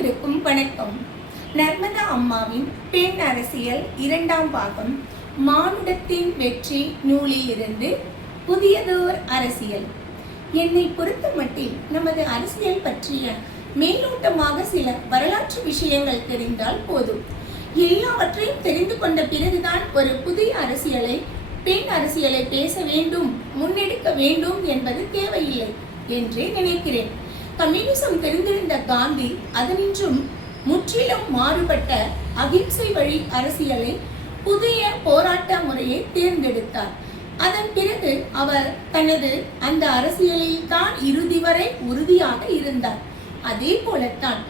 அனைவருக்கும் வணக்கம். நர்மதா அம்மாவின் பெண் அரசியல் 2ஆம் பாகம் மானுடத்தின் வெற்றி நூலில் இருந்து புதியதோர் அரசியல். என்னை பொறுத்தமட்டில் நமது அரசியல் பற்றிய மேலோட்டமாக சில வரலாற்று விஷயங்கள் தெரிந்தால் போதும். எல்லாவற்றையும் தெரிந்து கொண்ட பிறகுதான் ஒரு புதிய அரசியலை, பெண் அரசியலை பேச வேண்டும், முன்னெடுக்க வேண்டும் என்பது தேவையில்லை என்றே நினைக்கிறேன். கம்யூனிசம் தெரிந்திருந்த காந்தி அதனின்றும் முற்றிலும் மாறுபட்ட அகிம்சை வழி அரசியலை, புதிய போராட்ட முறையை தேர்ந்தெடுத்தார். அதன் பிறகு அவர் தனது அந்த அரசியலில் தான் இறுதி வரை உறுதியாக இருந்தார். அதே போலத்தான்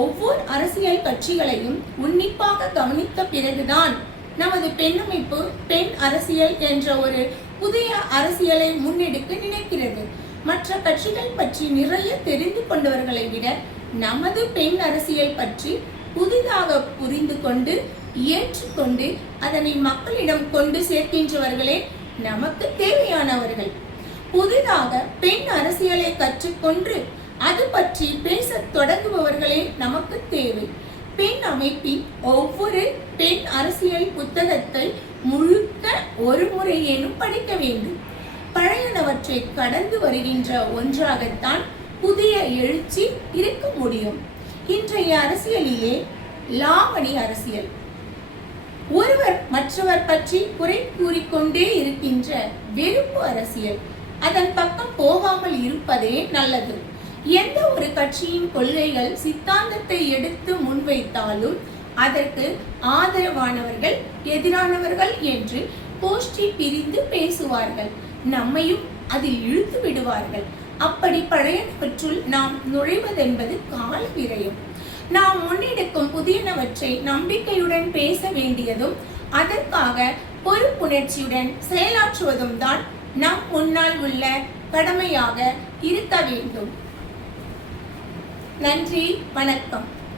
ஒவ்வொரு அரசியல் கட்சிகளையும் உன்னிப்பாக கவனித்த பிறகுதான் நமது பெண்ணமைப்பு பெண் அரசியல் என்ற ஒரு புதிய அரசியலை முன்னெடுக்க நினைக்கிறது. மற்ற கட்சிகள் பற்றி நிறைய தெரிந்து கொண்டவர்களை விட நமது பெண் அரசியல் பற்றி புதிதாக புரிந்து கொண்டு ஏற்றுக்கொண்டு அதனை மக்களிடம் கொண்டு சேர்க்கின்றவர்களே நமக்கு தேவையானவர்கள். புதிதாக பெண் அரசியலை கற்றுக்கொண்டு அது பற்றி பேச தொடங்குபவர்களே நமக்கு தேவை. பெண் அமைப்பின் ஒவ்வொரு பெண் அரசியல் புத்தகத்தை முழுக்க ஒரு முறையேனும் படிக்க வேண்டும். பழையனவற்றை கடந்து வருகின்ற ஒன்றாகத்தான் புதிய எழுச்சி இருக்க முடியும். இன்றைய அரசியலிலே லாவணி அரசியல், ஒருவர் மற்றவர் பற்றி குறை கூறிக்கொண்டே இருக்கின்ற வெறுப்பு அரசியல், அதன் பக்கம் போகாமல் இருப்பதே நல்லது. எந்த ஒரு கட்சியின் கொள்கைகள் சித்தாந்தத்தை எடுத்து முன்வைத்தாலும் அதற்கு ஆதரவானவர்கள் எதிரானவர்கள் என்று கோஷ்டி பிரிந்து பேசுவார்கள். நம்மையும் அதில் இழுத்து விடுவார்கள். அப்படி பழையனவற்றுள் நாம் நுழைவதென்பது கால விரயம். நாம் முன்னெடுக்கும் புதியனவற்றை நம்பிக்கையுடன் பேச வேண்டியதும் அதற்காக பொறுப்புணர்ச்சியுடன் செயலாற்றுவதும் தான் நம் முன்னால் உள்ள கடமையாக இருக்க வேண்டும். நன்றி, வணக்கம்.